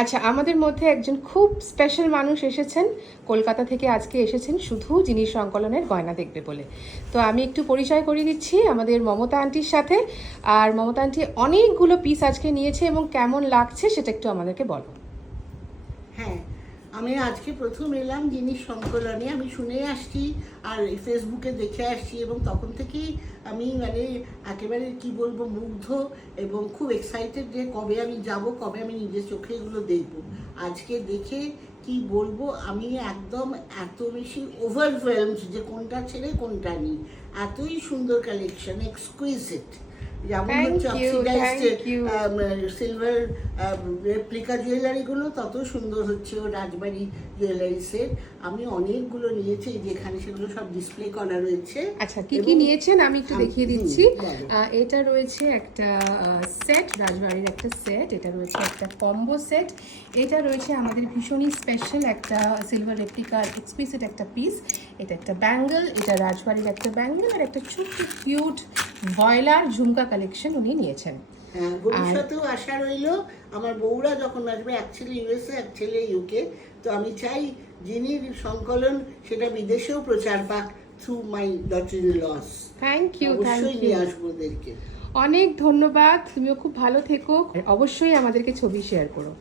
আচ্ছা, আমাদের মধ্যে একজন খুব স্পেশাল মানুষ এসেছেন, কলকাতা থেকে আজকে এসেছেন শুধু জিনিস সংকলনের গয়না দেখবে বলে। তো আমি একটু পরিচয় করিয়ে দিচ্ছি আমাদের মমতা আন্টির সাথে। আর মমতা আন্টি অনেকগুলো পিস আজকে নিয়েছে এবং কেমন লাগছে সেটা একটু আমাদেরকে বলো। হ্যাঁ, আমি আজকে প্রথম এলাম জিনিস সংকলনে। আমি শুনে আসছি আর ফেসবুকে দেখে আসছি এবং তখন থেকেই আমি একেবারে কি বলবো মুগ্ধ এবং খুব এক্সাইটেড যে কবে আমি যাব, কবে আমি নিজের চোখে এগুলো দেখবো। আজকে দেখে কি বলবো, আমি একদম এত বেশি ওভারওয়েলমড যে কোনটা ছেড়ে কোনটা নিই। এতই সুন্দর কালেকশন, এক্সকুইজিট। যেমন হচ্ছে অক্সিডাইজড সিলভার রেপ্লিকা জুয়েলারিগুলো তত সুন্দর হচ্ছে ও রাজবাড়ি জুয়েলারিসের। আমি অনেকগুলো নিয়েছি, যেখানে সেগুলো সব ডিসপ্লে করা রয়েছে। আচ্ছা, কি কি নিয়েছেন আমি একটু দেখিয়ে দিচ্ছি। এটা রয়েছে একটা সেট, রাজবাড়ির একটা সেট। এটা রয়েছে একটা কম্বো সেট। এটা রয়েছে আমাদের ভীষণই স্পেশাল একটা সিলভার রেপ্লিকার এক্সকুইজিট একটা পিস। এটা একটা ব্যাঙ্গল, এটা রাজবাড়ির একটা ব্যাঙ্গল, আর একটা ছোট্ট কিউট ভয়লার ঝুমকা কালেকশন উনি নিয়েছেন। হ্যাঁ, ভবিষ্যতেও আশা রইল। আমার বউরা যখন আসবে, এক ছেলে ইউএসএ এক ছেলে ইউকে, তো আমি চাই যিনি সংকলন সেটা বিদেশেও প্রচার পাক through my daughter in laws. Thank you, অবশ্যই নিয়ে আসবো ওদেরকে। অনেক ধন্যবাদ। তুমিও খুব ভালো থেকো, অবশ্যই আমাদেরকে ছবি শেয়ার করো।